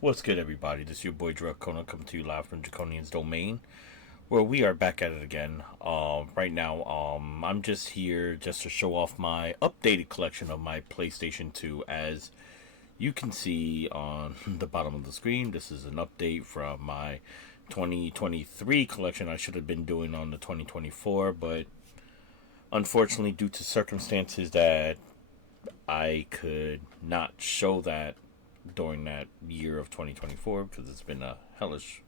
What's good, everybody? This is your boy Dracona coming to you live from Draconian's Domain, where we are back at it again. Right now, I'm just here just to show off my updated collection of my PlayStation 2. As you can see on the bottom of the screen, this is an update from my 2023 collection. I should have been doing on the 2024, but unfortunately, due to circumstances that I could not show that during that year of 2024 because it's been a hellish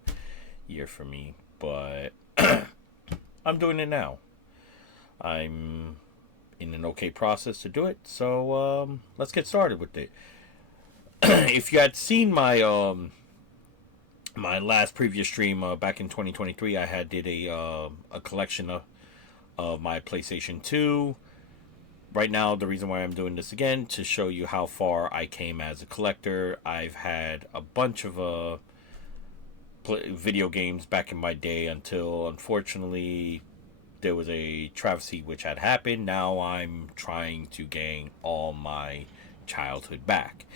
year for me, but I'm doing it now. I'm in an okay process to do it, so let's get started with it. If you had seen my last previous stream back in 2023, I had did a collection of my PlayStation 2. Right now, the reason why I'm doing this again, to show you how far I came as a collector. I've had a bunch of video games back in my day until, unfortunately, there was a travesty which had happened. Now I'm trying to gain all my childhood back.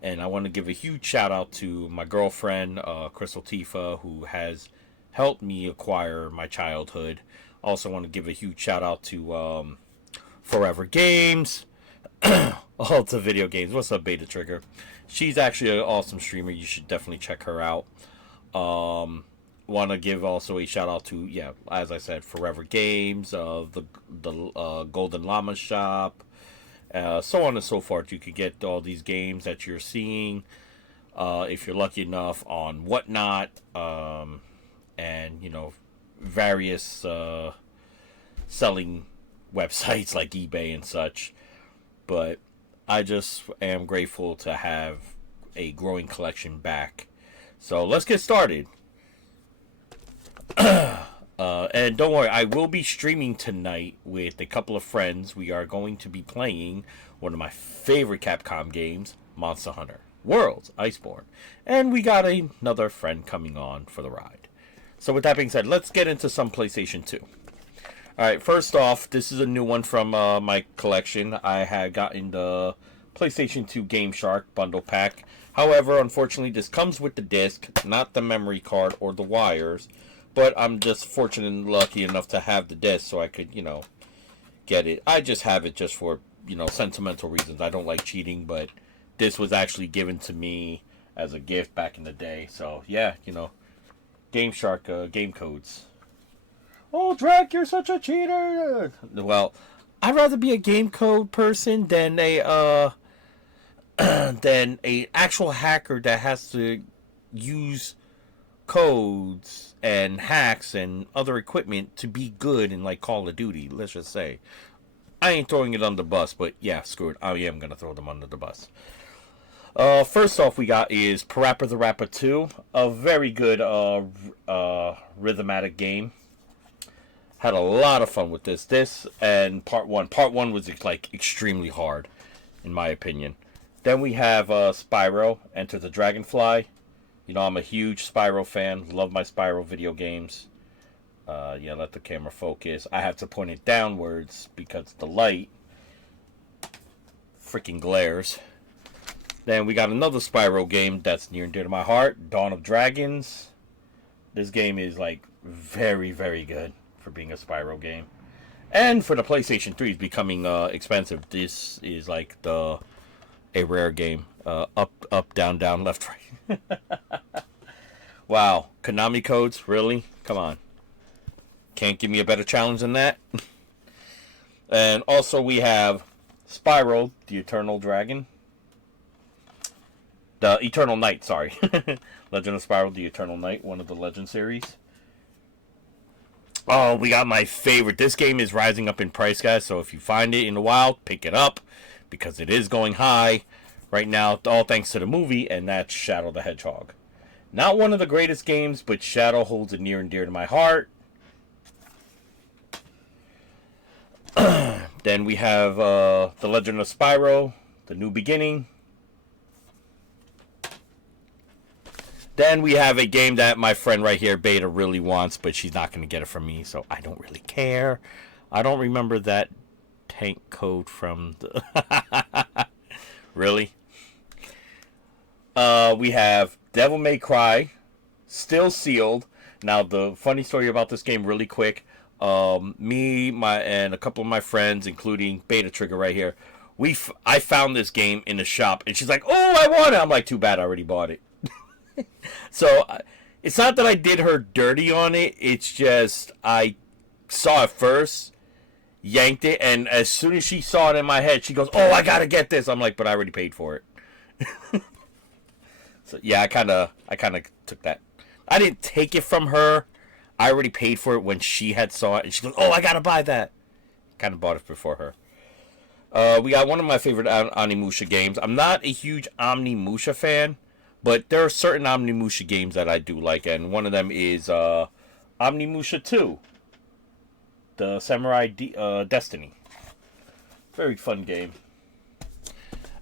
And I want to give a huge shout out to my girlfriend, Crystal Tifa, who has helped me acquire my childhood. Also want to give a huge shout out to Forever Games. All the video games. What's up, Beta Trigger? She's actually an awesome streamer. You should definitely check her out. Want to give also a shout out to, yeah, as I said, Forever Games, the Golden Llama Shop, so on and so forth. You could get all these games that you're seeing, if you're lucky enough, on Whatnot, and various selling websites like eBay and such. But I just am grateful to have a growing collection back. So let's get started. And don't worry, I will be streaming tonight with a couple of friends. We are going to be playing one of my favorite Capcom games, Monster Hunter Worlds Iceborne. And we got another friend coming on for the ride. So with that being said, let's get into some PlayStation 2. Alright, first off, this is a new one from my collection. I had gotten the PlayStation 2 Game Shark bundle pack. However, unfortunately, this comes with the disc, not the memory card or the wires. But I'm just fortunate and lucky enough to have the disc so I could, get it. I just have it just for, sentimental reasons. I don't like cheating, but this was actually given to me as a gift back in the day. So, yeah, Game Shark game codes. Oh, Drac, you're such a cheater. Well, I'd rather be a game code person than a than a actual hacker that has to use codes and hacks and other equipment to be good in like Call of Duty. Let's just say, I ain't throwing it on the bus, but yeah, screw it. I am gonna throw them under the bus. First off, we got is Parappa the Rapper 2, a very good rhythmatic game. Had a lot of fun with this. This and part one. Part one was like extremely hard, in my opinion. Then we have Spyro, Enter the Dragonfly. I'm a huge Spyro fan. Love my Spyro video games. Yeah, let the camera focus. I have to point it downwards because the light freaking glares. Then we got another Spyro game that's near and dear to my heart, Dawn of Dragons. This game is like very, very good for being a Spyro game. And for the PlayStation 3 is becoming expensive. This is like a rare game. Up, up, down, down, left, right. Wow. Konami codes? Really? Come on. Can't give me a better challenge than that. And also we have Spyro, the Eternal Dragon. The Eternal Knight, sorry. Legend of Spyro, the Eternal Knight, one of the Legend series. Oh, we got my favorite. This game is rising up in price, guys, so if you find it in the wild, pick it up, because it is going high right now, all thanks to the movie, and that's Shadow the Hedgehog. Not one of the greatest games, but Shadow holds it near and dear to my heart. Then we have The Legend of Spyro, The New Beginning. Then we have a game that my friend right here, Beta, really wants, but she's not going to get it from me, so I don't really care. I don't remember that tank code from the... Really? We have Devil May Cry, still sealed. Now, the funny story about this game, really quick. And a couple of my friends, including Beta Trigger right here, I found this game in the shop, and she's like, "Oh, I want it." I'm like, "Too bad, I already bought it." So it's not that I did her dirty on it. It's just I saw it first, yanked it, and as soon as she saw it in my head, she goes, "Oh, I gotta get this." I'm like, "But I already paid for it." So yeah, I kind of took that. I didn't take it from her. I already paid for it when she had saw it, and she goes, "Oh, I gotta buy that." Kind of bought it before her. We got one of my favorite Onimusha games. I'm not a huge Onimusha fan, but there are certain Onimusha games that I do like, and one of them is Onimusha 2, the Samurai Destiny. Very fun game.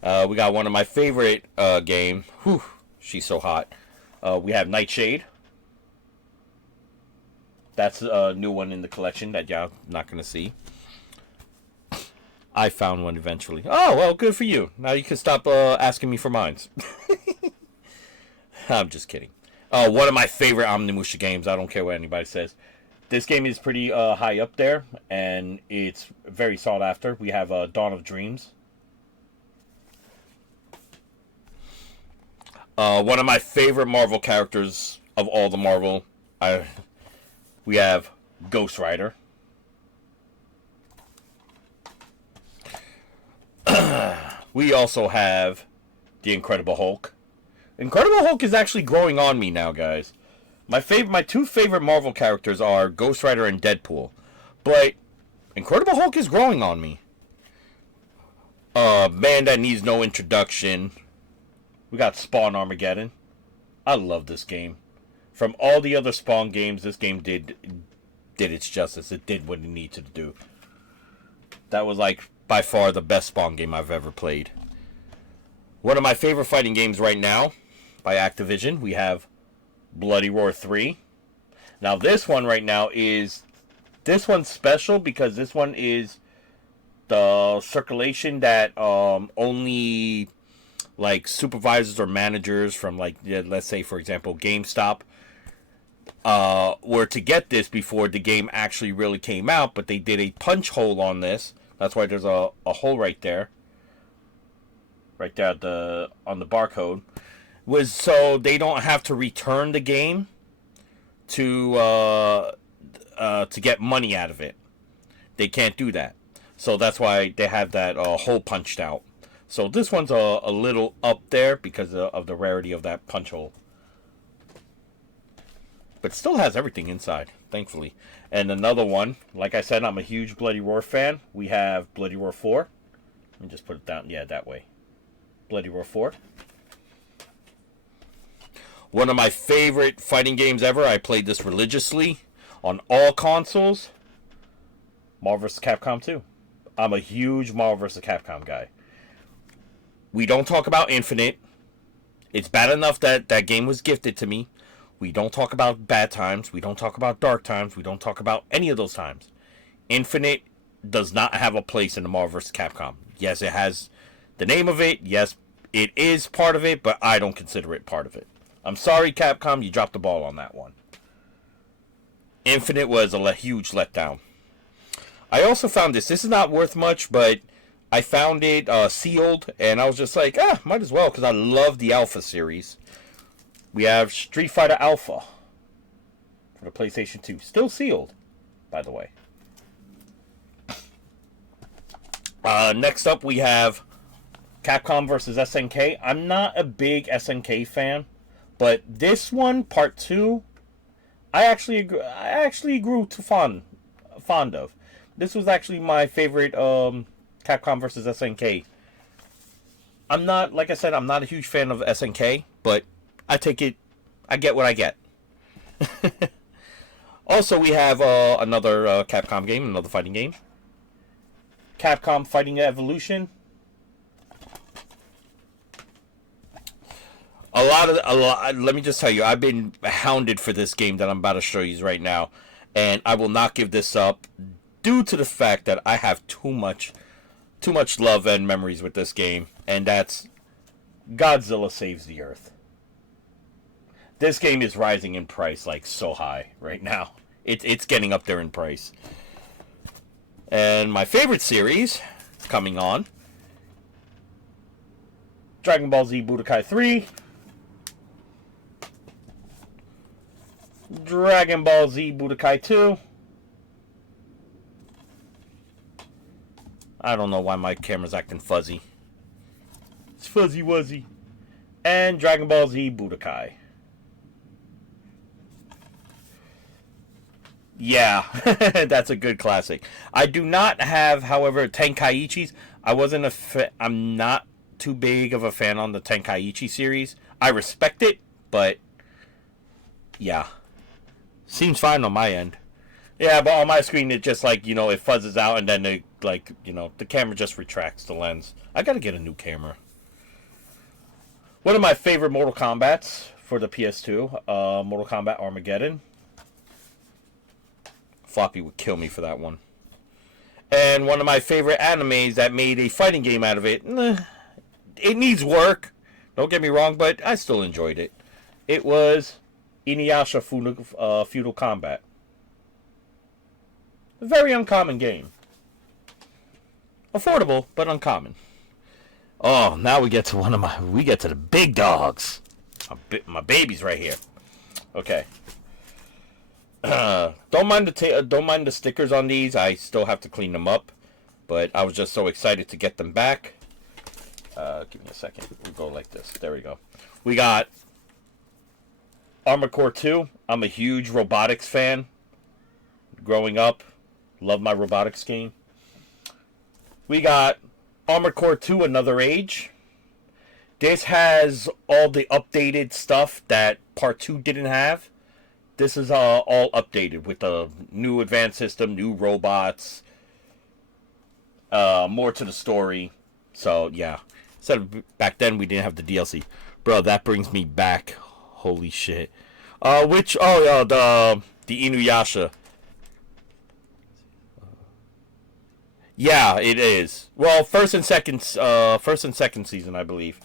We got one of my favorite game. Whew, she's so hot. We have Nightshade. That's a new one in the collection that y'all not going to see. I found one eventually. Oh, well, good for you. Now you can stop asking me for mines. I'm just kidding. One of my favorite Onimusha games. I don't care what anybody says. This game is pretty high up there, and it's very sought after. We have Dawn of Dreams. One of my favorite Marvel characters of all the Marvel. We have Ghost Rider. We also have the Incredible Hulk. Incredible Hulk is actually growing on me now, guys. My two favorite Marvel characters are Ghost Rider and Deadpool, but Incredible Hulk is growing on me. Man that needs no introduction. We got Spawn Armageddon. I love this game. From all the other Spawn games, this game did its justice. It did what it needed to do. That was like by far the best Spawn game I've ever played. One of my favorite fighting games right now by Activision, we have Bloody Roar 3. Now this one right now this one's special because this one is the circulation that only like supervisors or managers from like, let's say for example GameStop were to get this before the game actually really came out, but they did a punch hole on this. That's why there's a hole right there. Right there on the barcode. Was so they don't have to return the game to get money out of it. They can't do that. So that's why they have that hole punched out. So this one's a little up there because of the rarity of that punch hole. But still has everything inside, thankfully. And another one, like I said, I'm a huge Bloody Roar fan. We have Bloody Roar 4. Let me just put it down, that way. Bloody Roar 4. One of my favorite fighting games ever. I played this religiously on all consoles. Marvel vs. Capcom 2. I'm a huge Marvel vs. Capcom guy. We don't talk about Infinite. It's bad enough that that game was gifted to me. We don't talk about bad times. We don't talk about dark times. We don't talk about any of those times. Infinite does not have a place in the Marvel vs. Capcom. Yes, it has the name of it. Yes, it is part of it, but I don't consider it part of it. I'm sorry, Capcom. You dropped the ball on that one. Infinite was a huge letdown. I also found this. This is not worth much, but I found it sealed, and I was just like, might as well, because I love the Alpha series. We have Street Fighter Alpha for the PlayStation 2. Still sealed, by the way. Next up, we have Capcom vs. SNK. I'm not a big SNK fan, but this one, Part 2, I actually grew to fond of. This was actually my favorite Capcom vs. SNK. I'm not, like I said, I'm not a huge fan of SNK, but I get what I get. Also, we have another Capcom game, another fighting game. Capcom Fighting Evolution. Let me just tell you, I've been hounded for this game that I'm about to show you right now, and I will not give this up due to the fact that I have too much love and memories with this game, and that's Godzilla Saves the Earth. This game is rising in price like so high right now. It's getting up there in price. And my favorite series coming on, Dragon Ball Z Budokai 3, Dragon Ball Z Budokai 2. I don't know why my camera's acting fuzzy. It's fuzzy wuzzy. And Dragon Ball Z Budokai. Yeah, that's a good classic. I do not have, however, Tenkaichis. I'm not too big of a fan on the Tenkaichi series. I respect it, but yeah, seems fine on my end. Yeah, but on my screen it just like, it fuzzes out and then the camera just retracts the lens. I gotta get a new camera. One of my favorite Mortal Kombats for the PS2, Mortal Kombat Armageddon. Floppy would kill me for that one. And one of my favorite animes that made a fighting game out of it. It needs work. Don't get me wrong, but I still enjoyed it. It was Inuyasha Feudal Combat. A very uncommon game. Affordable, but uncommon. Oh, now we get to the big dogs. My baby's right here. Okay. Don't mind the stickers on these. I still have to clean them up, but I was just so excited to get them back. Give me a second. We'll go like this. There we go. We got Armored Core 2. I'm a huge robotics fan. Growing up, love my robotics game. We got Armored Core 2, Another Age. This has all the updated stuff that Part 2 didn't have. This is all updated with a new advanced system, new robots, more to the story. So, yeah. Back then, we didn't have the DLC. Bro, that brings me back. Holy shit. The Inuyasha. Yeah, it is. Well, first and second season, I believe.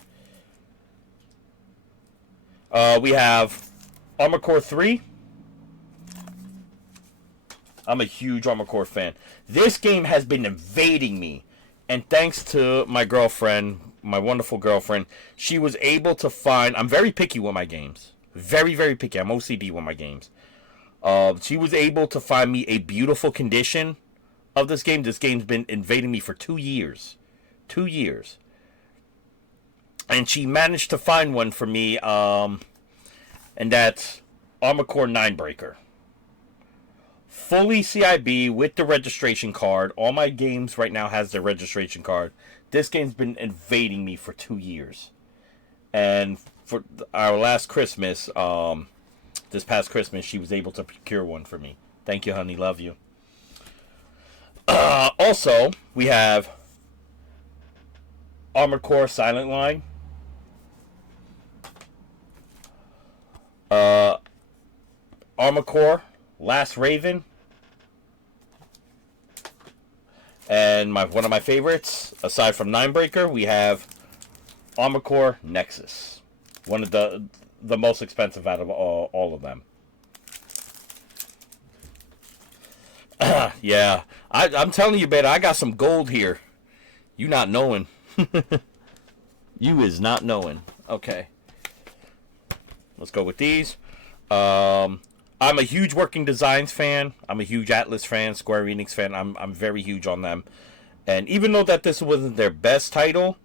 We have Armored Core 3. I'm a huge Armored Core fan. This game has been invading me. And thanks to my girlfriend, my wonderful girlfriend, she was able to find... I'm very picky with my games. Very, very picky. I'm OCD with my games. She was able to find me a beautiful condition of this game. This game's been invading me for 2 years. 2 years. And she managed to find one for me, and that's Armored Core 9breaker. Fully CIB with the registration card. All my games right now has the registration card. This game's been invading me for 2 years. And for our last Christmas, this past Christmas, she was able to procure one for me. Thank you, honey. Love you. Also, we have Armored Core Silent Line. Armored Core Last Raven. And one of my favorites, aside from 9breaker, we have Armored Core Nexus. One of the most expensive out of all of them. Yeah. I'm telling you, beta, I got some gold here. You not knowing. You is not knowing. Okay. Let's go with these. I'm a huge Working Designs fan. I'm a huge Atlas fan, Square Enix fan. I'm very huge on them. And even though that this wasn't their best title,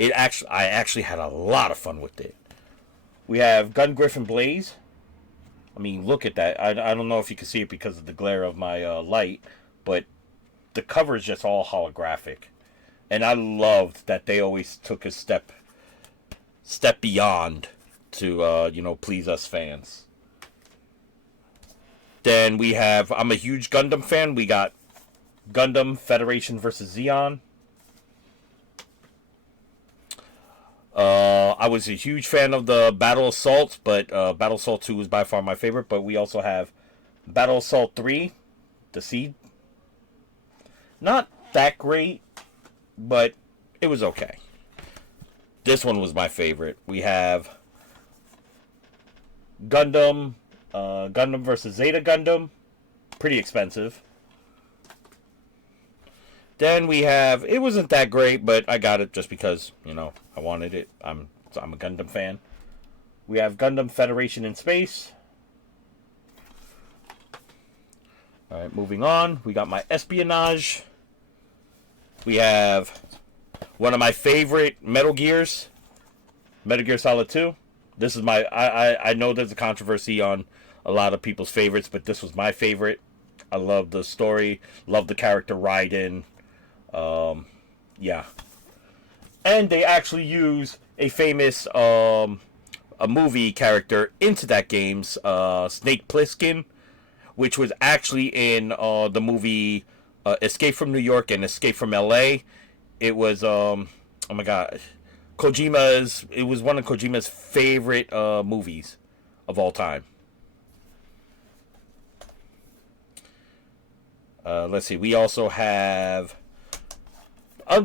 I actually had a lot of fun with it. We have Gun Griffin Blaze. I mean, look at that. I don't know if you can see it because of the glare of my light, but the cover is just all holographic. And I loved that they always took a step beyond to please us fans. Then we have, I'm a huge Gundam fan. We got Gundam Federation vs. Zeon. I was a huge fan of the Battle Assault, but Battle Assault 2 is by far my favorite. But we also have Battle Assault 3, The Seed. Not that great, but it was okay. This one was my favorite. We have Gundam, Gundam versus Zeta Gundam. Pretty expensive. Then we have, it wasn't that great, but I got it just because, I wanted it. I'm a Gundam fan. We have Gundam Federation in Space. Alright, moving on. We got my Espionage. We have one of my favorite Metal Gears. Metal Gear Solid 2. This is my, I know there's a controversy on a lot of people's favorites, but this was my favorite. I love the story. Love the character Raiden. Yeah. And they actually use a famous a movie character into that game's Snake Plissken, which was actually in the movie Escape from New York and Escape from L.A. It was oh my god, it was one of Kojima's favorite movies of all time. Let's see. We also have.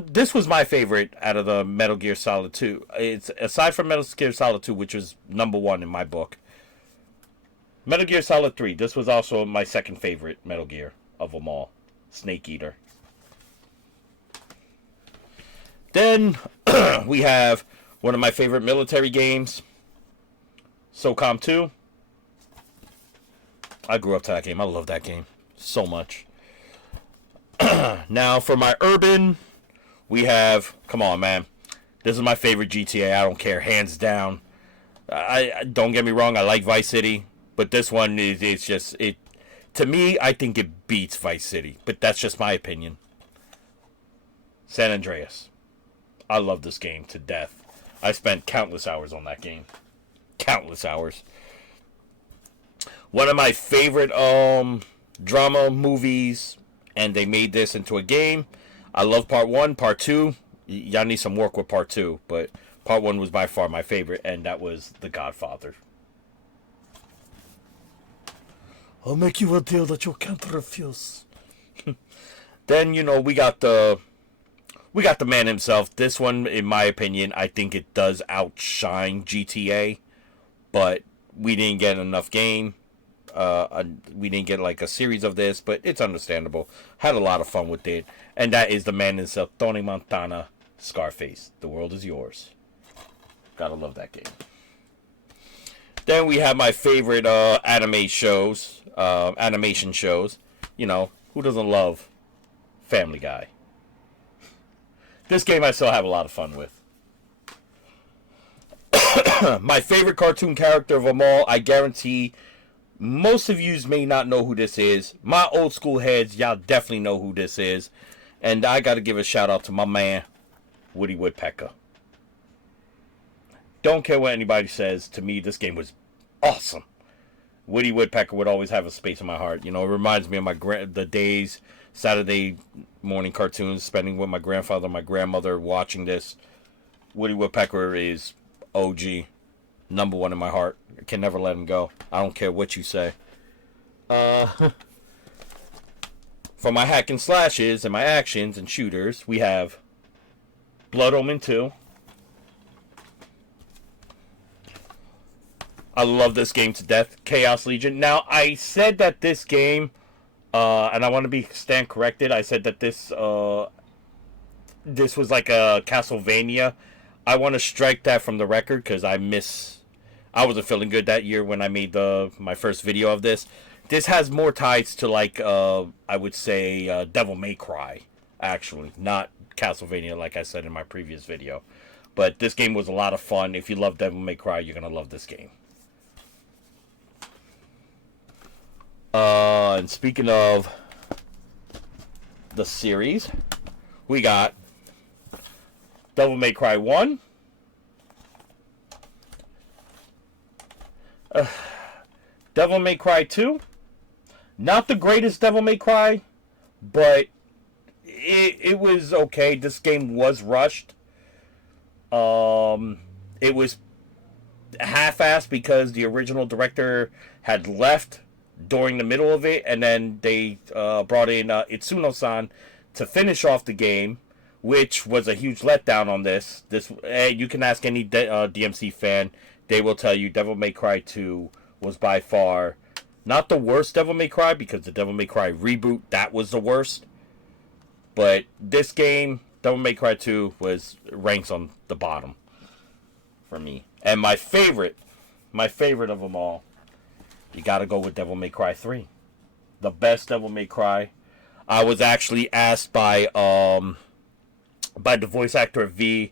This was my favorite out of the Metal Gear Solid 2. It's aside from Metal Gear Solid 2, which was number one in my book. Metal Gear Solid 3. This was also my second favorite Metal Gear of them all. Snake Eater. Then we have one of my favorite military games, SOCOM 2. I grew up to that game. I love that game so much. Now for my urban, we have, come on man, this is my favorite GTA. I don't care, hands down. I don't get me wrong, I like Vice City, but this one is just it. To me, I think it beats Vice City, but that's just my opinion. San Andreas. I love this game to death. I spent countless hours on that game. Countless hours. One of my favorite drama movies, and they made this into a game. I love part 1, part 2. Y'all need some work with part 2, but part 1 was by far my favorite, and that was The Godfather. I'll make you a deal that you can't refuse. Then, we got the man himself. This one, in my opinion, I think it does outshine GTA, but we didn't get enough game. We didn't get like a series of this, but it's understandable. Had a lot of fun with it, and that is the man himself, Tony Montana, Scarface. The world is yours. Gotta love that game. Then we have my favorite animation shows. Who doesn't love Family Guy? This game I still have a lot of fun with. My favorite cartoon character of them all, I guarantee most of you may not know who this is. My old school heads, y'all definitely know who this is. And I got to give a shout out to my man, Woody Woodpecker. Don't care what anybody says. To me, this game was awesome. Woody Woodpecker would always have a space in my heart. It reminds me of the days, Saturday morning cartoons, spending with my grandfather and my grandmother watching this. Woody Woodpecker is OG. Number one in my heart. I can never let him go. I don't care what you say. For my hack and slashes and my actions and shooters, we have Blood Omen 2. I love this game to death. Chaos Legion. Now, I said that this game, and I want to stand corrected. I said that this was like a Castlevania. I want to strike that from the record because I wasn't feeling good that year when I made my first video of this. This has more ties to I would say Devil May Cry, actually, not Castlevania like I said in my previous video. But this game was a lot of fun. If you love Devil May Cry, you're gonna love this game. And speaking of the series, we got Devil May Cry 1. Devil May Cry 2. Not the greatest Devil May Cry, but it was okay. This game was rushed. It was half-assed because the original director had left during the middle of it, and then they brought in Itsuno-san to finish off the game. which was a huge letdown on this. You can ask any DMC fan, they will tell you Devil May Cry 2 was by far not the worst Devil May Cry, because the Devil May Cry reboot, that was the worst. But this game, Devil May Cry 2, ranks on the bottom for me. And my favorite of them all, you gotta go with Devil May Cry 3. The best Devil May Cry. I was actually asked by the voice actor of V,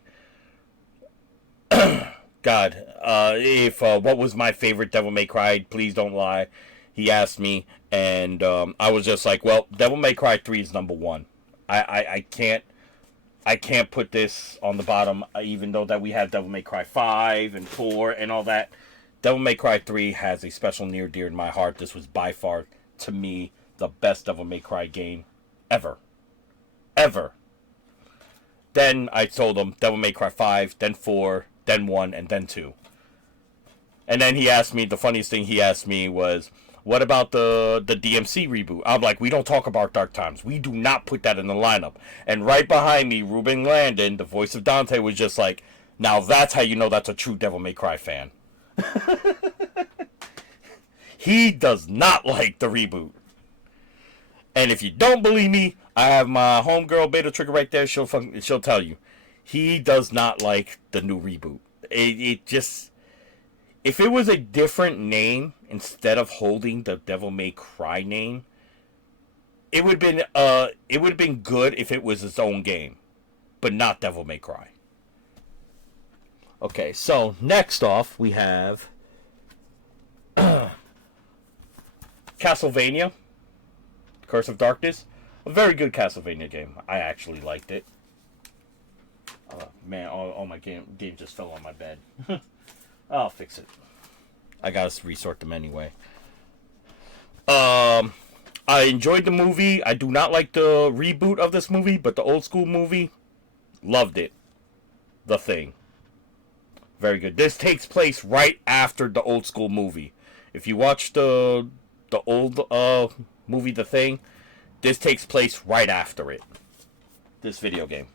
if what was my favorite Devil May Cry, please don't lie. He asked me, and I was just like, well, Devil May Cry 3 is number one. I can't put this on the bottom, even though that we have Devil May Cry 5 and 4 and all that. Devil May Cry 3 has a special near dear in my heart. This was by far, to me, the best Devil May Cry game ever. Ever. Then I told him Devil May Cry 5, then 4, then 1, and then 2. And then he asked me, the funniest thing he asked me was, what about the DMC reboot? I'm like, we don't talk about Dark Times. We do not put that in the lineup. And right behind me, Ruben Landon, the voice of Dante, was just like, now that's how you know that's a true Devil May Cry fan. He does not like the reboot. And if you don't believe me, I have my homegirl Beta Trigger right there. She'll tell you. He does not like the new reboot. It just... If it was a different name instead of holding the Devil May Cry name, it would have been good if it was its own game, but not Devil May Cry. Okay, so next off we have Castlevania, Curse of Darkness, a very good Castlevania game. I actually liked it. Man, all my game just fell on my bed. I'll fix it. I gotta resort them anyway. I enjoyed the movie. I do not like the reboot of this movie, but the old school movie, loved it. The Thing. Very good. This takes place right after the old school movie. If you watch the old movie The Thing, this takes place right after it. This video game.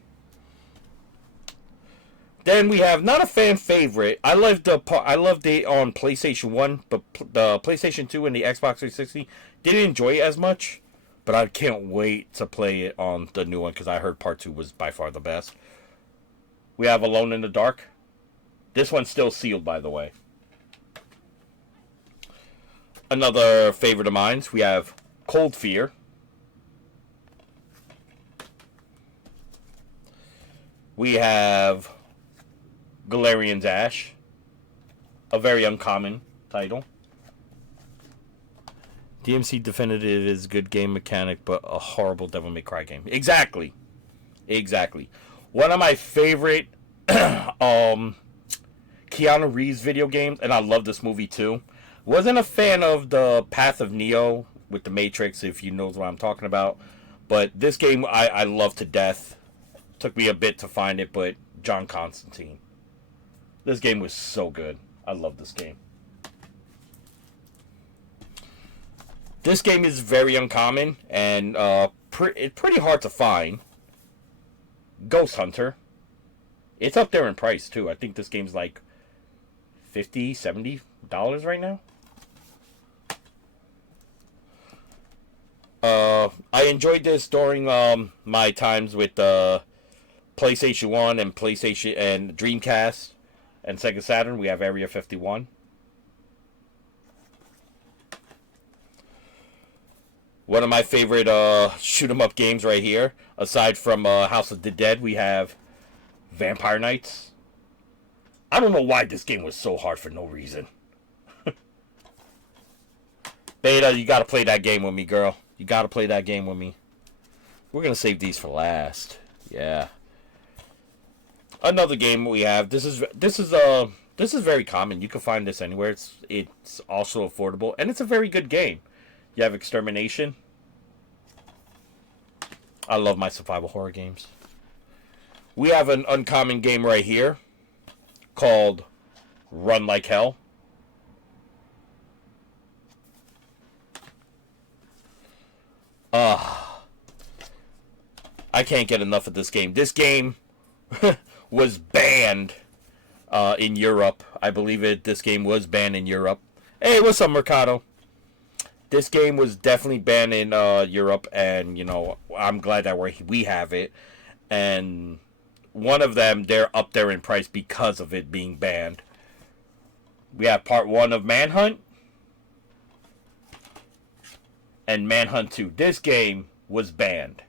Then we have not a fan favorite. I loved it on PlayStation 1, but the PlayStation 2 and the Xbox 360 didn't enjoy it as much. But I can't wait to play it on the new one because I heard Part 2 was by far the best. We have Alone in the Dark. This one's still sealed, by the way. Another favorite of mine, we have Cold Fear. We have Galarian's Ash, a very uncommon title. DMC Definitive is good game mechanic, but a horrible Devil May Cry game. Exactly. One of my favorite Keanu Reeves video games, and I love this movie too. Wasn't a fan of the Path of Neo with the Matrix, if you know what I'm talking about. But this game I love to death. Took me a bit to find it, but John Constantine. This game was so good. I love this game. This game is very uncommon and pretty hard to find. Ghost Hunter. It's up there in price too. I think this game's like $50, $70 right now. I enjoyed this during my times with PlayStation 1 and PlayStation and Dreamcast and Sega Saturn. We have Area 51. One of my favorite shoot 'em up games right here, aside from House of the Dead, we have Vampire Knights. I don't know why this game was so hard for no reason. Beta, you gotta play that game with me, girl. You gotta play that game with me. We're gonna save these for last. Yeah. Another game we have. This is very common. You can find this anywhere. It's also affordable, and it's a very good game. You have Extermination. I love my survival horror games. We have an uncommon game right here called Run Like Hell. I I can't get enough of this game. This game was banned in Europe. I believe this game was banned in Europe. Hey, what's up, Mercado? This game was definitely banned in Europe, and I'm glad that we have it. And one of them, they're up there in price because of it being banned. We have part 1 of Manhunt and Manhunt 2. This game was banned.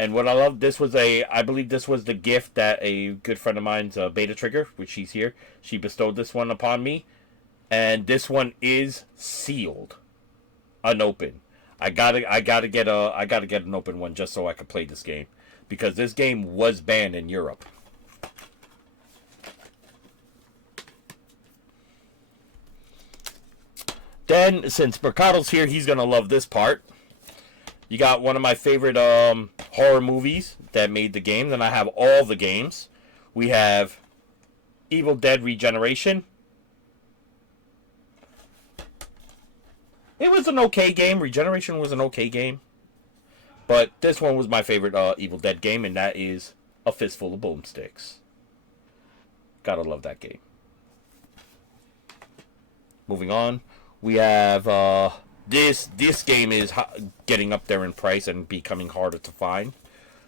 And what I love, I believe this was the gift that a good friend of mine's, Beta Trigger, which she's here, she bestowed this one upon me. And this one is sealed, unopened. I gotta get an open one just so I can play this game, because this game was banned in Europe. Then, since Mercado's here, he's gonna love this part. You got one of my favorite horror movies that made the game. Then I have all the games. We have Evil Dead Regeneration. It was an okay game. Regeneration was an okay game. But this one was my favorite Evil Dead game, and that is A Fistful of Boomsticks. Gotta love that game. Moving on. We have this game is getting up there in price and becoming harder to find.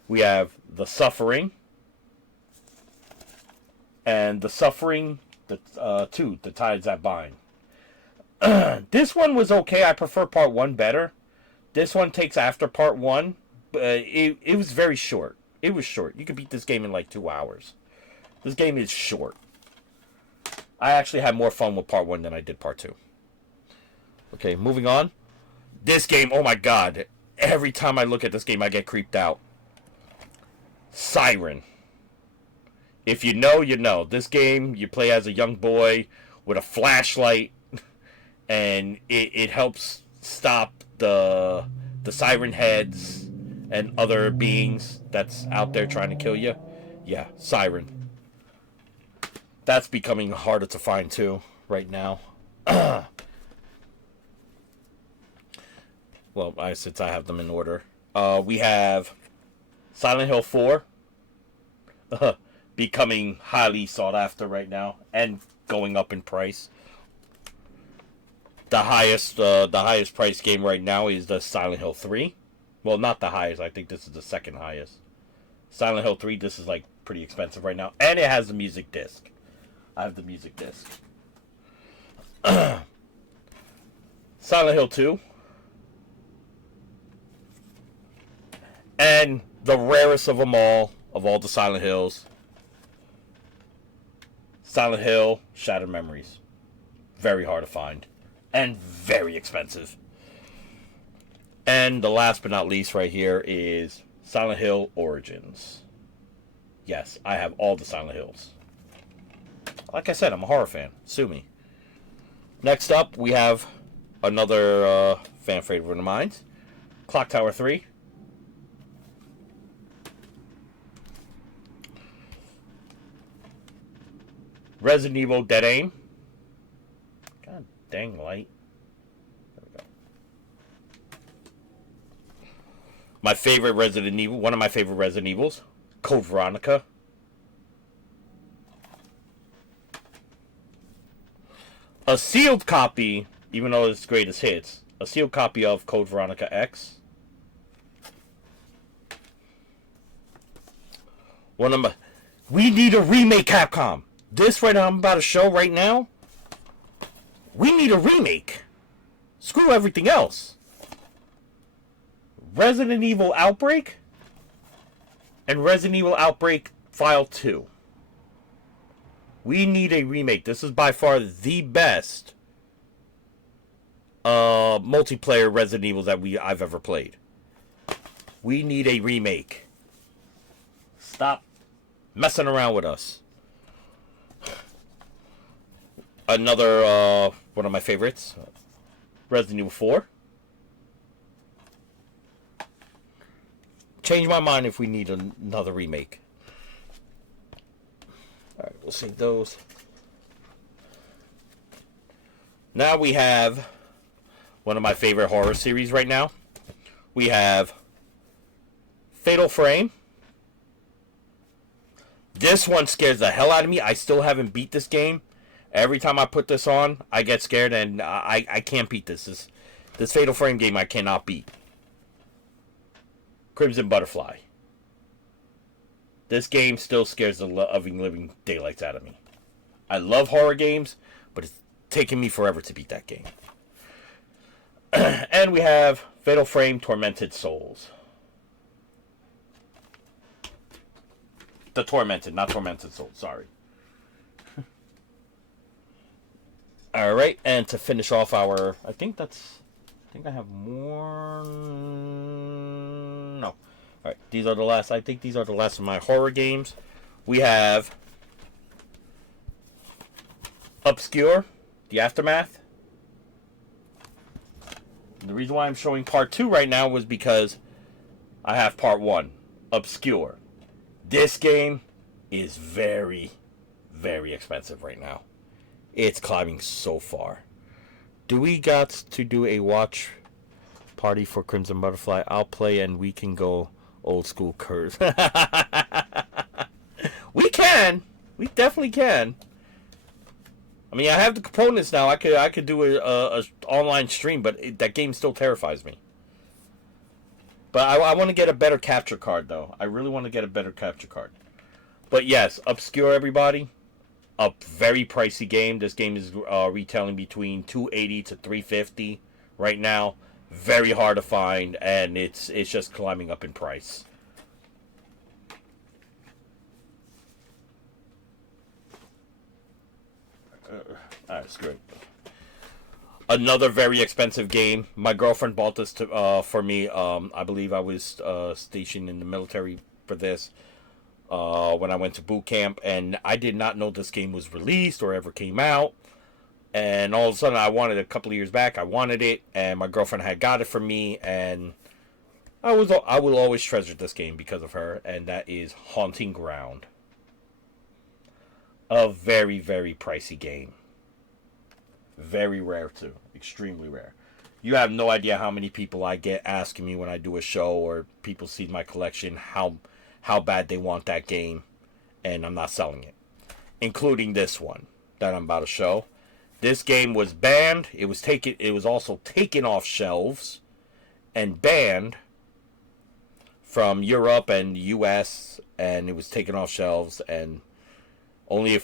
We have The Suffering. And The Suffering 2, The Tides That Bind. This one was okay. I prefer part 1 better. This one takes after part 1. But it was very short. It was short. You could beat this game in like 2 hours. This game is short. I actually had more fun with part 1 than I did part 2. Okay, moving on. This game, oh my god. Every time I look at this game, I get creeped out. Siren. If you know, you know. This game, you play as a young boy with a flashlight, and it helps stop the siren heads and other beings that's out there trying to kill you. Yeah, Siren. That's becoming harder to find too right now. Well, since I have them in order. We have Silent Hill 4. Becoming highly sought after right now. And going up in price. The highest price game right now is the Silent Hill 3. Well, not the highest. I think this is the second highest. Silent Hill 3, this is like pretty expensive right now. And it has the music disc. I have the music disc. Silent Hill 2. And the rarest of them all the Silent Hills. Silent Hill Shattered Memories. Very hard to find. And very expensive. And the last but not least right here is Silent Hill Origins. Yes, I have all the Silent Hills. Like I said, I'm a horror fan. Sue me. Next up, we have another fan favorite of mine. Clock Tower 3. Resident Evil Dead Aim. God dang light. There we go. My favorite Resident Evil, one of my favorite Resident Evils, Code Veronica. A sealed copy, even though it's greatest hits, a sealed copy of Code Veronica X. We need a remake, Capcom. This right now I'm about to show right now, we need a remake. Screw everything else. Resident Evil Outbreak and Resident Evil Outbreak File 2. We need a remake. This is by far the best multiplayer Resident Evils that I've ever played. We need a remake. Stop messing around with us. Another one of my favorites, Resident Evil 4. Change my mind if we need another remake. Alright, we'll save those. Now we have one of my favorite horror series right now. We have Fatal Frame. This one scares the hell out of me. I still haven't beat this game. Every time I put this on, I get scared, and I can't beat this. This Fatal Frame game I cannot beat. Crimson Butterfly. This game still scares the living daylights out of me. I love horror games, but it's taken me forever to beat that game. And we have Fatal Frame Tormented Souls. The Tormented, not Tormented Souls, sorry. Alright, and to finish off our... I think I have more... No. Alright, these are the last... I think these are the last of my horror games. We have... Obscure, The Aftermath. The reason why I'm showing part 2 right now was because I have part 1, Obscure. This game is very, very expensive right now. It's climbing so far. Do we got to do a watch party for Crimson Butterfly? I'll play and we can go old school curse. We can. We definitely can. I mean, I have the components now. I could do a online stream, but that game still terrifies me. But I want to get a better capture card, though. I really want to get a better capture card. But yes, Obscure, everybody. A very pricey game. This game is retailing between $280 to $350 right now. Very hard to find, and it's just climbing up in price. Alright, screw it. Another very expensive game. My girlfriend bought this for me. I believe I was stationed in the military for this when I went to boot camp, and I did not know this game was released or ever came out. And all of a sudden, I wanted it a couple of years back. I wanted it, and my girlfriend had got it for me, and I will always treasure this game because of her, and that is Haunting Ground. A very, very pricey game. Very rare, too. Extremely rare. You have no idea how many people I get asking me when I do a show or people see my collection how bad they want that game, and I'm not selling it. Including this one that I'm about to show. This game was banned. It was also taken off shelves and banned from Europe and the US, and it was taken off shelves, and only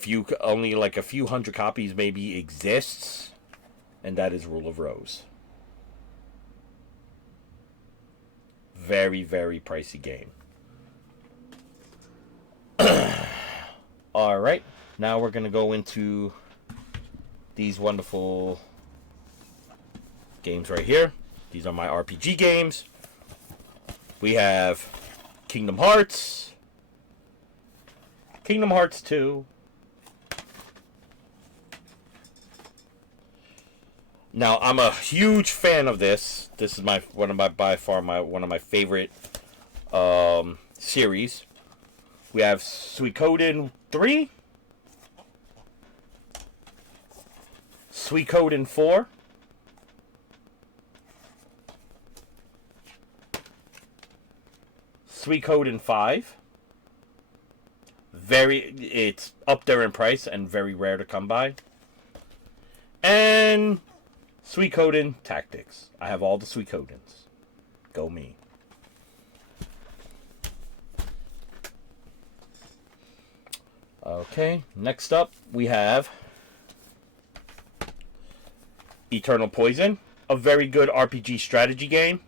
like a few hundred copies maybe exists, and that is Rule of Rose. Very, very pricey game. Alright, now we're going to go into these wonderful games right here. These are my RPG games. We have Kingdom Hearts. Kingdom Hearts 2. Now, I'm a huge fan of this. This is by far one of my favorite series. We have Suikoden 3, Suikoden 4, Suikoden 5. It's up there in price and very rare to come by. And Suikoden Tactics. I have all the Suikodens. Go me. Okay, next up we have Eternal Poison, a very good RPG strategy game.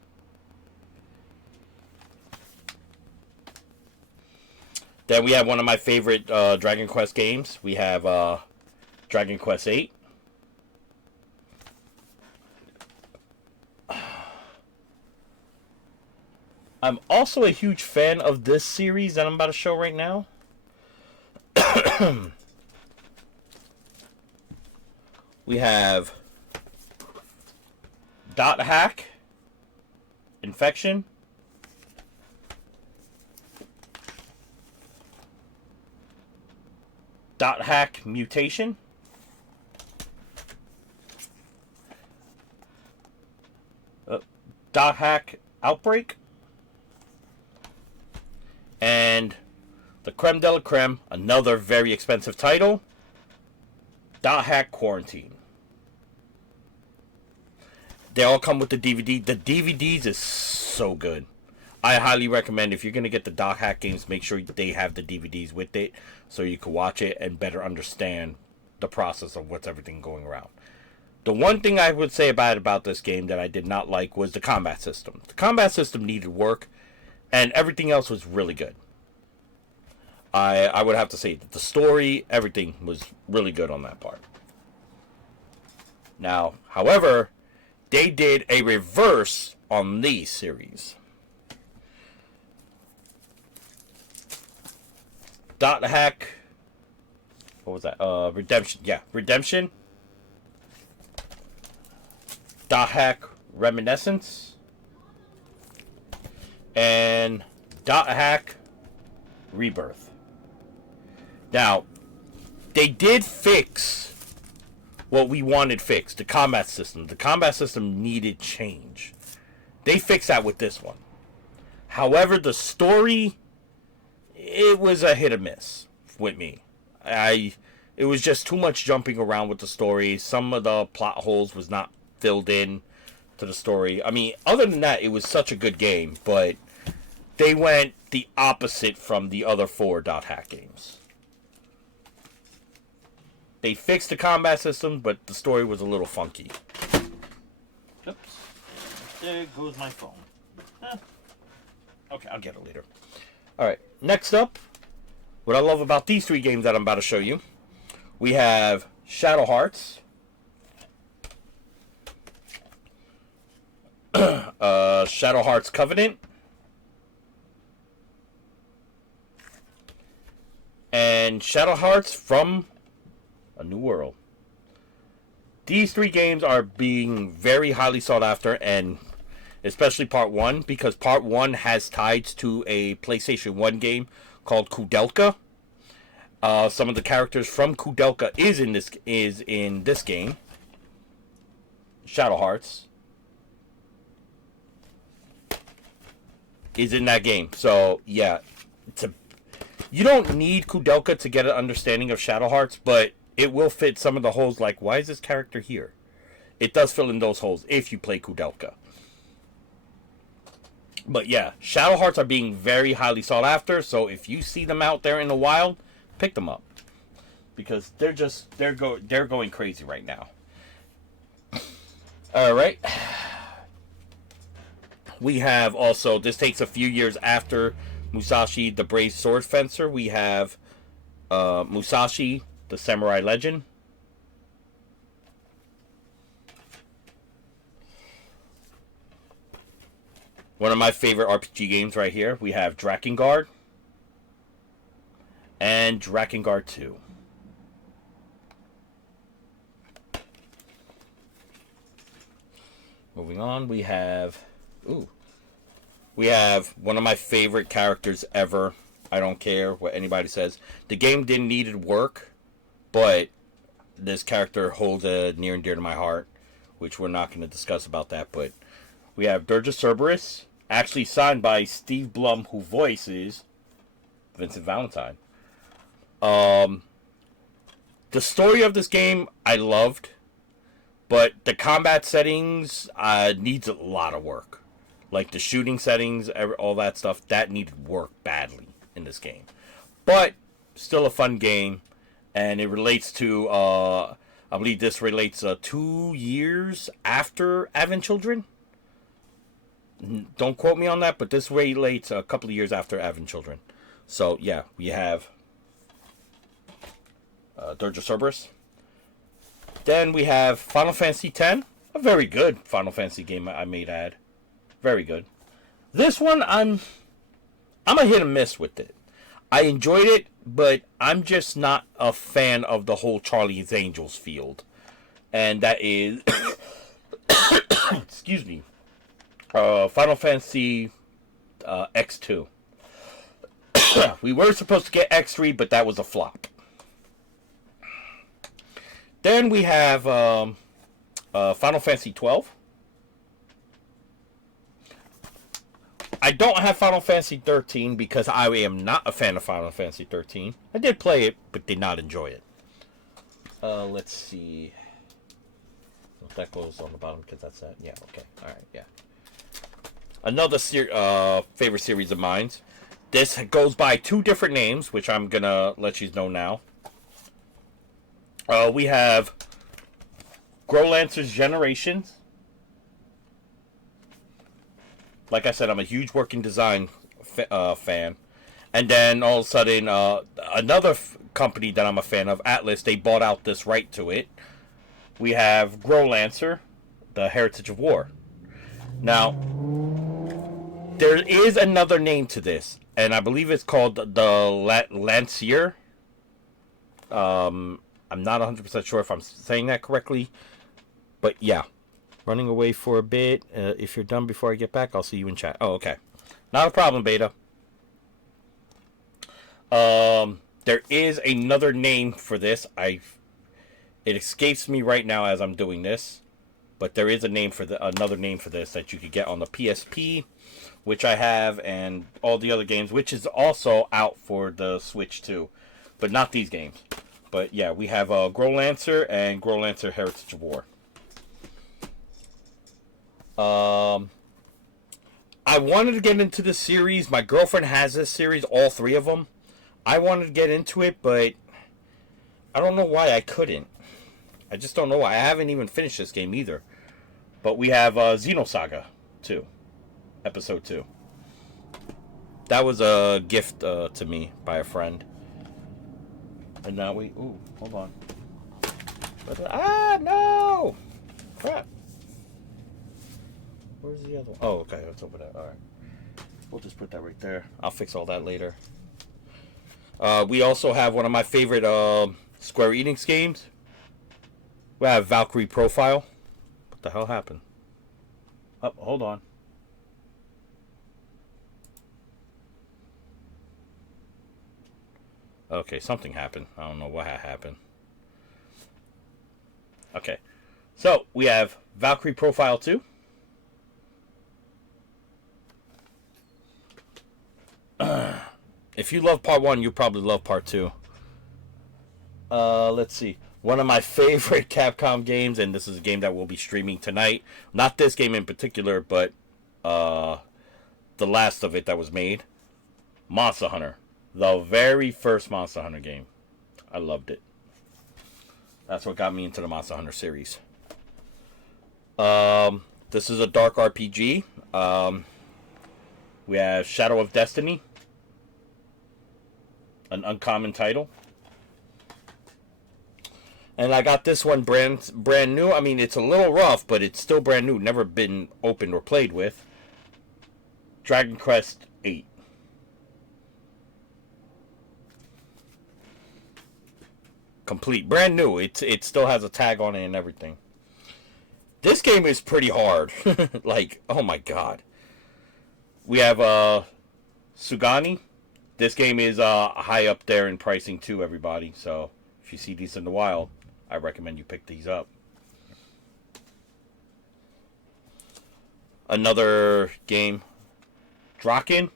Then we have one of my favorite Dragon Quest games. We have Dragon Quest VIII. I'm also a huge fan of this series that I'm about to show right now. We have Dot Hack, Infection, Dot Hack Mutation, Dot Hack Outbreak, And the creme de la creme, another very expensive title, Dot Hack Quarantine. They all come with the DVD. The DVDs is so good. I highly recommend, if you're going to get the Dot Hack games, make sure they have the DVDs with it so you can watch it and better understand the process of what's everything going around. The one thing I would say about this game that I did not like was the combat system. The combat system needed work, and everything else was really good. I would have to say that the story, everything was really good on that part. Now, however, they did a reverse on these series. Dot Hack. What was that? Redemption. Yeah, Redemption. Dot Hack Reminiscence. And Dot Hack Rebirth. Now, they did fix what we wanted fixed, the combat system. The combat system needed change. They fixed that with this one. However, the story, it was a hit or miss with me. It was just too much jumping around with the story. Some of the plot holes was not filled in to the story. I mean, other than that, it was such a good game, but they went the opposite from the other 4 Dot Hack games. They fixed the combat system, but the story was a little funky. Oops. There goes my phone. Okay, I'll get it later. Alright, next up, what I love about these 3 games that I'm about to show you, we have Shadow Hearts, Shadow Hearts Covenant, and Shadow Hearts from A New World. These 3 games are being very highly sought after, and especially Part 1, because Part 1 has ties to a PlayStation 1 game called Kudelka. Some of the characters from Kudelka is in this game, Shadow Hearts. Is in that game. So, yeah. You don't need Kudelka to get an understanding of Shadow Hearts, but it will fit some of the holes, like, why is this character here? It does fill in those holes if you play Kudelka. But yeah, Shadow Hearts are being very highly sought after, so if you see them out there in the wild, pick them up. Because they're going crazy right now. Alright. We have also, this takes a few years after Musashi the Brave Sword Fencer. We have Musashi the Samurai Legend. One of my favorite RPG games right here. We have Drakengard and Drakengard 2. Moving on, we have one of my favorite characters ever. I don't care what anybody says. The game didn't need work, but this character holds a near and dear to my heart, which we're not going to discuss about that. But we have Durga Cerberus, actually signed by Steve Blum, who voices Vincent Valentine. The story of this game I loved, but the combat settings needs a lot of work. Like the shooting settings, all that stuff, that needed work badly in this game. But still a fun game, and it relates to, I believe this relates 2 years after Advent Children. Don't quote me on that, but this relates a couple of years after Advent Children. So yeah, we have Durga Cerberus. Then we have Final Fantasy X, a very good Final Fantasy game, I may add. Very good. This one, I'm a hit and miss with it. I enjoyed it, but I'm just not a fan of the whole Charlie's Angels field. And that is, excuse me, Final Fantasy X2. We were supposed to get X3, but that was a flop. Then we have Final Fantasy 12. I don't have Final Fantasy 13 because I am not a fan of Final Fantasy 13. I did play it, but did not enjoy it. Let's see. That goes on the bottom because that's that. Yeah, okay. All right, yeah. Another favorite series of mine. This goes by two different names, which I'm going to let you know now. We have Growlancer's Generations. Like I said, I'm a huge working design fan. And then all of a sudden, another company that I'm a fan of, Atlas, they bought out this right to it. We have Growlancer, the Heritage of War. Now, there is another name to this, and I believe it's called the Lancier. I'm not 100% sure if I'm saying that correctly, but yeah. Running away for a bit. If you're done before I get back, I'll see you in chat. Oh, okay. Not a problem, Beta. There is another name for this. It escapes me right now as I'm doing this, but there is another name for this that you could get on the PSP, which I have, and all the other games, which is also out for the Switch too, but not these games. But yeah, we have Growlancer and Growlancer Heritage of War. I wanted to get into this series. My girlfriend has this series, all three of them. I wanted to get into it, but I don't know why I couldn't. I just don't know why. I haven't even finished this game either. But we have Xenosaga 2, Episode 2. That was a gift to me by a friend. And now we... Ooh, hold on. No! Crap. Where's the other one? Oh, okay. Let's open that. All right. We'll just put that right there. I'll fix all that later. We also have one of my favorite Square Enix games. We have Valkyrie Profile. What the hell happened? Oh, hold on. Okay, something happened. I don't know what happened. Okay. So, we have Valkyrie Profile 2. If you love part 1, you probably love part 2. Let's see. One of my favorite Capcom games, and this is a game that we'll be streaming tonight. Not this game in particular, but the last of it that was made. Monster Hunter. The very first Monster Hunter game. I loved it. That's what got me into the Monster Hunter series. This is a dark RPG. We have Shadow of Destiny. An uncommon title. And I got this one brand new. I mean, it's a little rough, but it's still brand new. Never been opened or played with. Dragon Quest VIII. Complete. Brand new. It still has a tag on it and everything. This game is pretty hard. Like, oh my god. We have Sugani. This game is high up there in pricing too, everybody. So if you see these in the wild, I recommend you pick these up. Another game, Draken.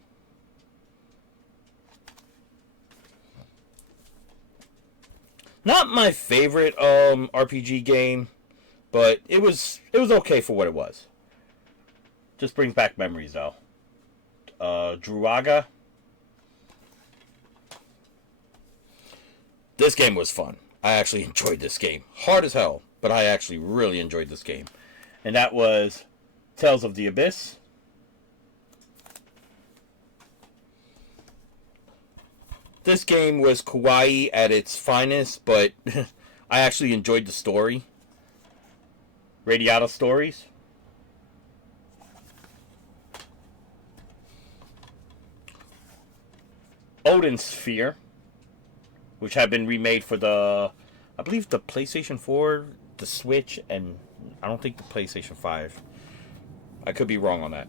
Not my favorite RPG game, but it was okay for what it was. Just brings back memories though. Druaga. This game was fun. I actually enjoyed this game. Hard as hell, but I actually really enjoyed this game. And that was Tales of the Abyss. This game was kawaii at its finest, but I actually enjoyed the story. Radiata Stories. Odin Sphere, which had been remade for I believe the PlayStation 4, the Switch, and I don't think the PlayStation 5. I could be wrong on that.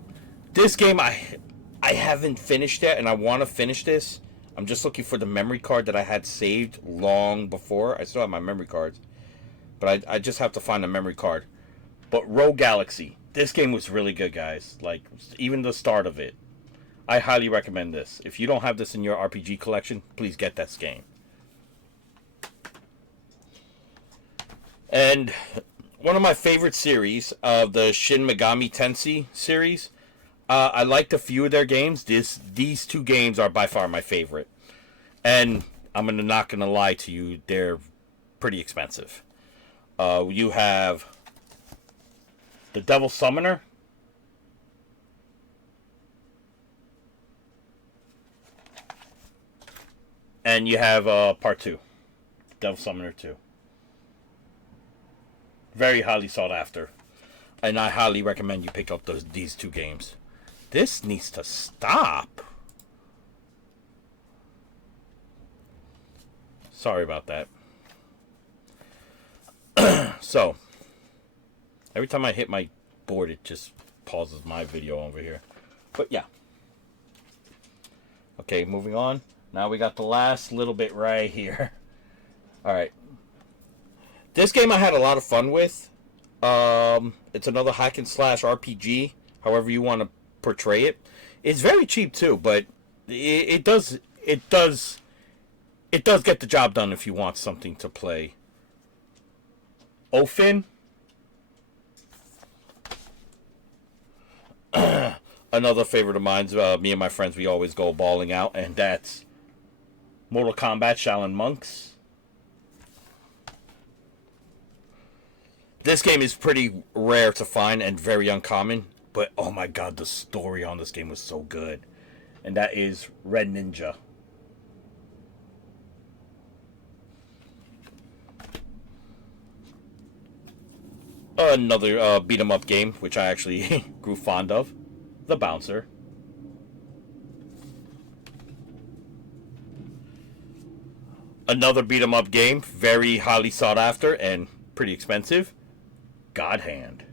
This game, I haven't finished yet, and I want to finish this. I'm just looking for the memory card that I had saved long before. I still have my memory cards, but I just have to find the memory card. But Rogue Galaxy. This game was really good, guys. Like, even the start of it. I highly recommend this. If you don't have this in your RPG collection, please get this game. And one of my favorite series of the Shin Megami Tensei series. I liked a few of their games. These two games are by far my favorite. And I'm not gonna lie to you, they're pretty expensive. You have the Devil Summoner. And you have Part 2. Devil Summoner 2. Very highly sought after. And I highly recommend you pick up these two games. This needs to stop. Sorry about that. So, every time I hit my board, it just pauses my video over here. But yeah. Okay, moving on. Now we got the last little bit right here. Alright. This game I had a lot of fun with. It's another hack and slash RPG, however you want to portray it. It's very cheap too, but it does get the job done if you want something to play. Ofin. Another favorite of mine. Me and my friends, we always go balling out, and that's Mortal Kombat Shaolin Monks. This game is pretty rare to find and very uncommon, but oh my god, the story on this game was so good. And that is Red Ninja. Another beat 'em up game, which I actually grew fond of. The Bouncer. Another beat 'em up game, very highly sought after and pretty expensive. God Hand.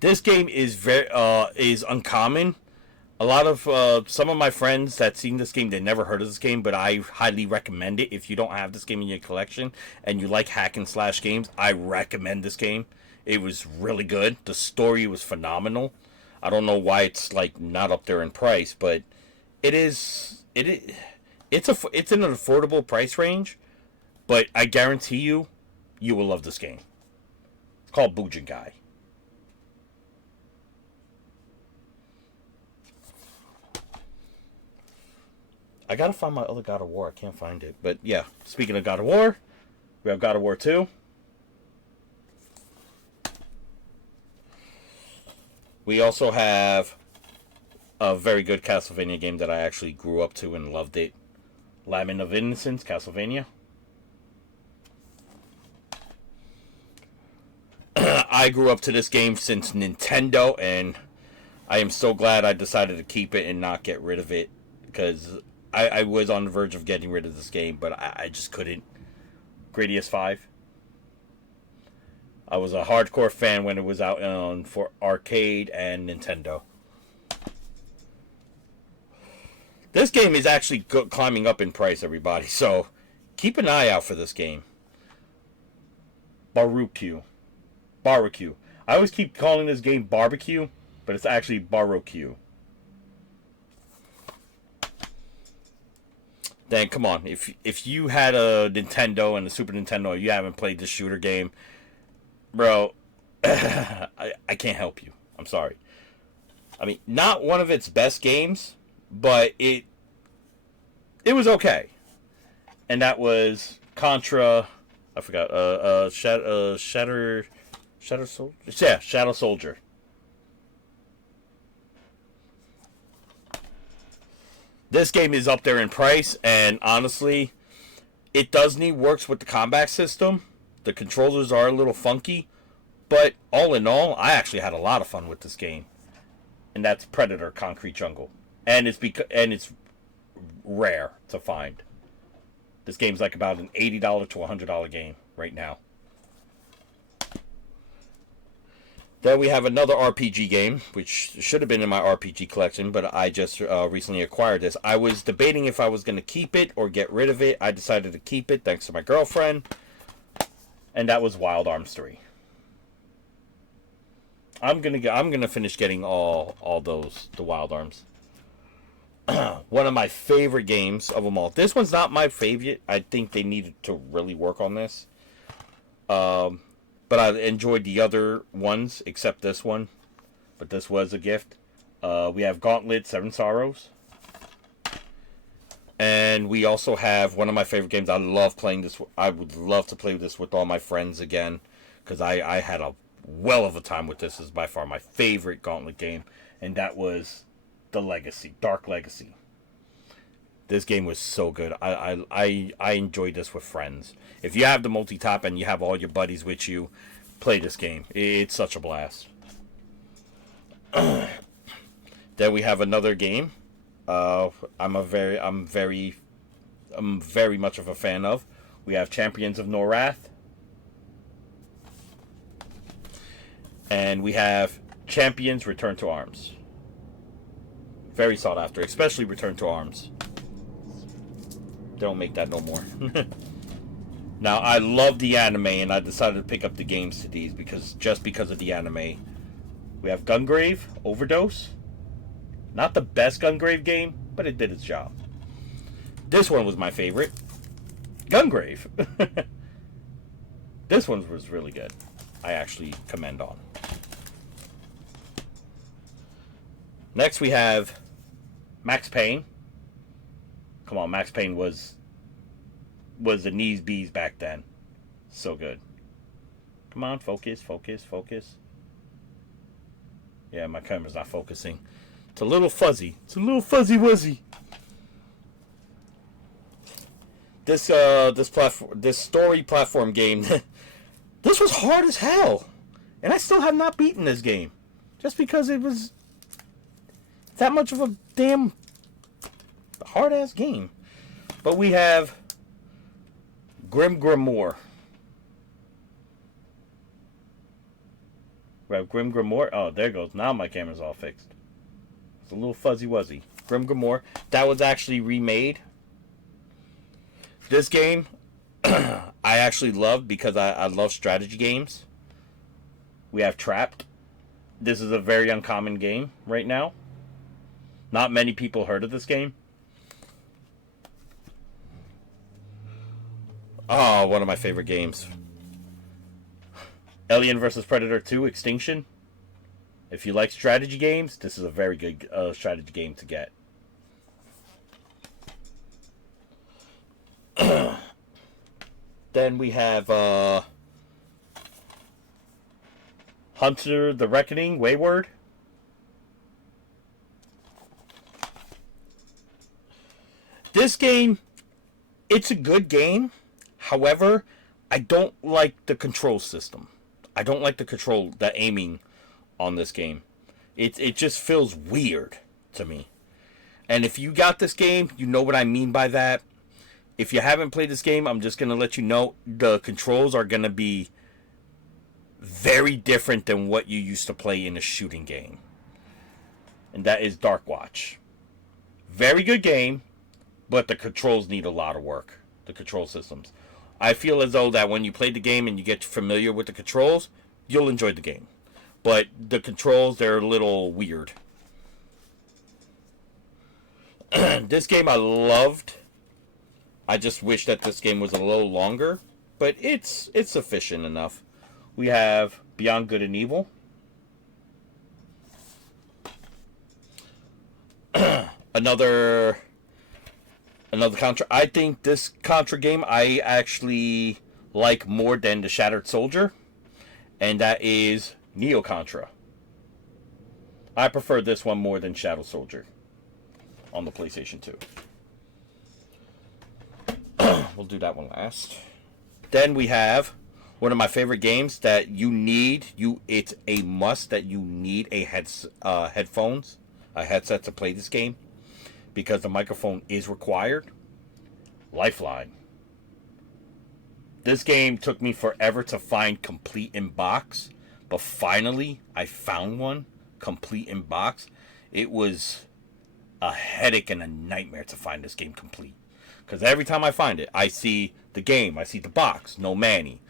This game is is uncommon. A lot of some of my friends that seen this game, they never heard of this game, but I highly recommend it. If you don't have this game in your collection and you like hack and slash games, I recommend this game. It was really good. The story was phenomenal. I don't know why it's like not up there in price, but it's an affordable price range, but I guarantee you will love this game. It's called Bujingai. I gotta find my other God of War. I can't find it. But yeah, speaking of God of War, we have God of War 2. We also have a very good Castlevania game that I actually grew up to and loved it. Lament of Innocence, Castlevania. I grew up to this game since Nintendo, and I am so glad I decided to keep it and not get rid of it, because I was on the verge of getting rid of this game, but I just couldn't. Gradius 5. I was a hardcore fan when it was out for arcade and Nintendo. This game is actually climbing up in price, everybody, so keep an eye out for this game. Barbecue. I always keep calling this game Barbecue, but it's actually Barbecue. Then come on, if you had a Nintendo and a Super Nintendo and you haven't played this shooter game, bro, I can't help you. I'm sorry. I mean, not one of its best games, but it was okay. And that was Contra. I forgot. Shadow Soldier. Yeah, Shadow Soldier. This game is up there in price, and honestly, it does need works with the combat system. The controllers are a little funky, but all in all, I actually had a lot of fun with this game. And that's Predator: Concrete Jungle, and it's rare to find. This game's like about an $80 to $100 game right now. Then we have another RPG game, which should have been in my RPG collection, but I just recently acquired this. I was debating if I was going to keep it or get rid of it. I decided to keep it thanks to my girlfriend, and that was Wild Arms 3. I'm gonna finish getting all those the Wild Arms. One of my favorite games of them all. This one's not my favorite. I think they needed to really work on this. But I enjoyed the other ones except this one. But this was a gift. We have Gauntlet, Seven Sorrows. And we also have one of my favorite games. I love playing this. I would love to play this with all my friends again. Because I had a well of a time with this. This is by far my favorite Gauntlet game. And that was the Legacy. Dark Legacy. This game was so good. I enjoyed this with friends. If you have the multi-tap and you have all your buddies with you, play this game. It's such a blast. Then we have another game. I'm very much of a fan of. We have Champions of Norath. And we have Champions Return to Arms. Very sought after, especially Return to Arms. They don't make that no more. Now, I love the anime, and I decided to pick up the games to these because of the anime. We have Gungrave, Overdose. Not the best Gungrave game, but it did its job. This one was my favorite. Gungrave. This one was really good. I actually commend on. Next we have Max Payne. Come on, Max Payne was the knees bees back then. So good. Come on, focus. Yeah, my camera's not focusing. It's a little fuzzy. It's a little fuzzy wuzzy. This story platform game, this was hard as hell. And I still have not beaten this game. Just because it was that much of a damn hard-ass game. But we have Grim Grimoire. We have Grim Grimoire. Oh, there it goes. Now my camera's all fixed. It's a little fuzzy wuzzy. Grim Grimoire. That was actually remade. This game, I actually loved because I love strategy games. We have Trapped. This is a very uncommon game right now. Not many people heard of this game. Oh, one of my favorite games. Alien vs. Predator 2 Extinction. If you like strategy games, this is a very good strategy game to get. Then we have Hunter the Reckoning Wayward. This game, it's a good game. However, I don't like the control system. I don't like the aiming on this game. It just feels weird to me. And if you got this game, you know what I mean by that. If you haven't played this game, I'm just going to let you know the controls are going to be very different than what you used to play in a shooting game. And that is Dark Watch. Very good game, but the controls need a lot of work. The control systems. I feel as though that when you play the game and you get familiar with the controls, you'll enjoy the game. But the controls, they're a little weird. This game I loved. I just wish that this game was a little longer. But it's sufficient enough. We have Beyond Good and Evil. Another Contra. I think this Contra game I actually like more than the Shattered Soldier. And that is Neo Contra. I prefer this one more than Shadow Soldier on the PlayStation 2. We'll do that one last. Then we have one of my favorite games that you need. It's a must that you need a headset to play this game because the microphone is required. Lifeline. This game took me forever to find complete in box, but finally I found one complete in box. It was a headache and a nightmare to find this game complete. Because every time I find it, I see the game, I see the box, no Manny.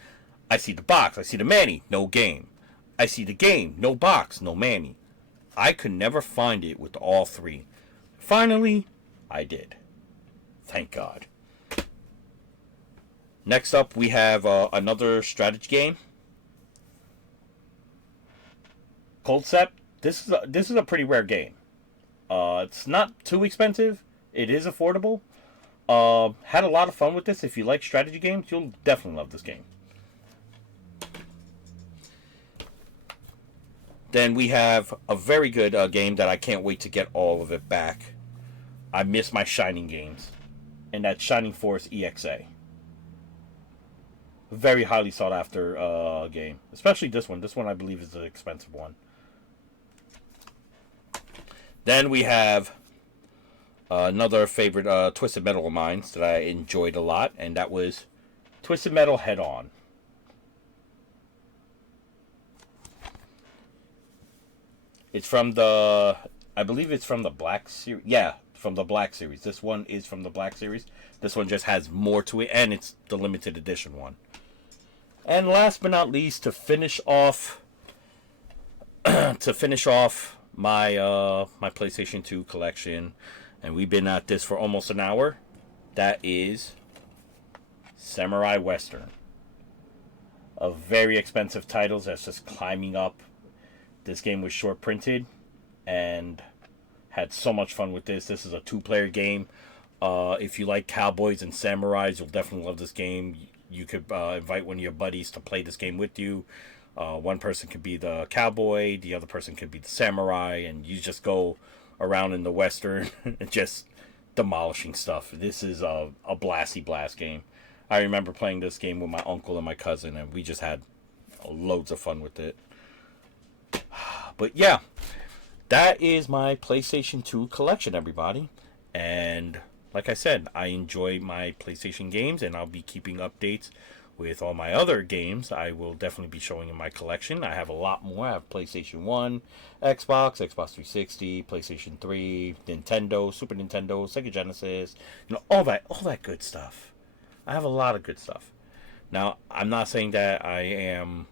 I see the box, I see the Manny, no game. I see the game. No box, no Manny. I could never find it with all three. Finally, I did. Thank God. Next up, we have another strategy game. Concept. This is a pretty rare game. It's not too expensive. It is affordable. Had a lot of fun with this. If you like strategy games, you'll definitely love this game. Then we have a very good game that I can't wait to get all of it back. I miss my Shining games. And that's Shining Force EXA. Very highly sought after game. Especially this one. This one I believe is an expensive one. Then we have another favorite Twisted Metal of mine that I enjoyed a lot. And that was Twisted Metal Head On. It's from the, I believe it's from the Black series. Yeah, from the Black series. This one is from the Black series. This one just has more to it, and it's the limited edition one. And last but not least, to finish off, my my PlayStation 2 collection, and we've been at this for almost an hour. That is Samurai Western. A very expensive title that's just climbing up. This game was short printed and had so much fun with this. This is a 2-player game. If you like cowboys and samurais, you'll definitely love this game. You could invite one of your buddies to play this game with you. One person could be the cowboy, the other person could be the samurai, and you just go around in the Western and just demolishing stuff. This is a blasty blast game. I remember playing this game with my uncle and my cousin, and we just had loads of fun with it. But yeah, that is my PlayStation 2 collection, everybody. And like I said, I enjoy my PlayStation games, and I'll be keeping updates with all my other games. I will definitely be showing in my collection. I have a lot more. I have PlayStation 1, Xbox 360, PlayStation 3, Nintendo, Super Nintendo, Sega Genesis, all that good stuff. I have a lot of good stuff. Now, I'm not saying that I am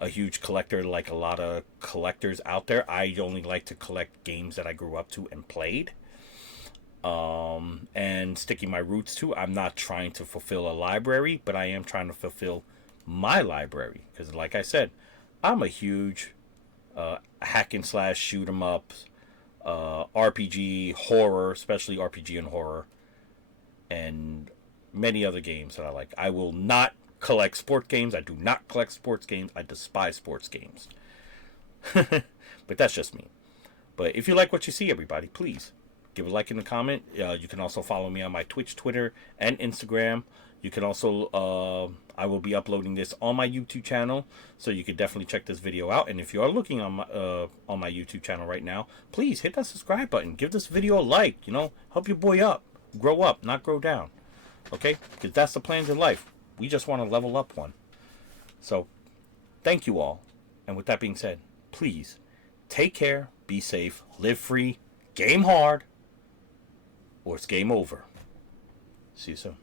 a huge collector like a lot of collectors out there. I only like to collect games that I grew up to and played. And sticking my roots to. I'm not trying to fulfill a library, but I am trying to fulfill my library. Because like I said, I'm a huge hack and slash, shoot 'em up, RPG, horror, especially RPG and horror, and many other games that I like. I will not collect sport games. I do not collect sports games. I despise sports games. But that's just me. But if you like what you see, everybody, please give a like in the comment. You can also follow me on my Twitch, Twitter, and Instagram. You can also, I will be uploading this on my YouTube channel, so you can definitely check this video out. And if you are looking on my YouTube channel right now, please hit that subscribe button. Give this video a like. Help your boy up, grow up, not grow down. Okay, because that's the plans in life. We just want to level up one. So, thank you all. And with that being said, please take care, be safe, live free, game hard, or it's game over. See you soon.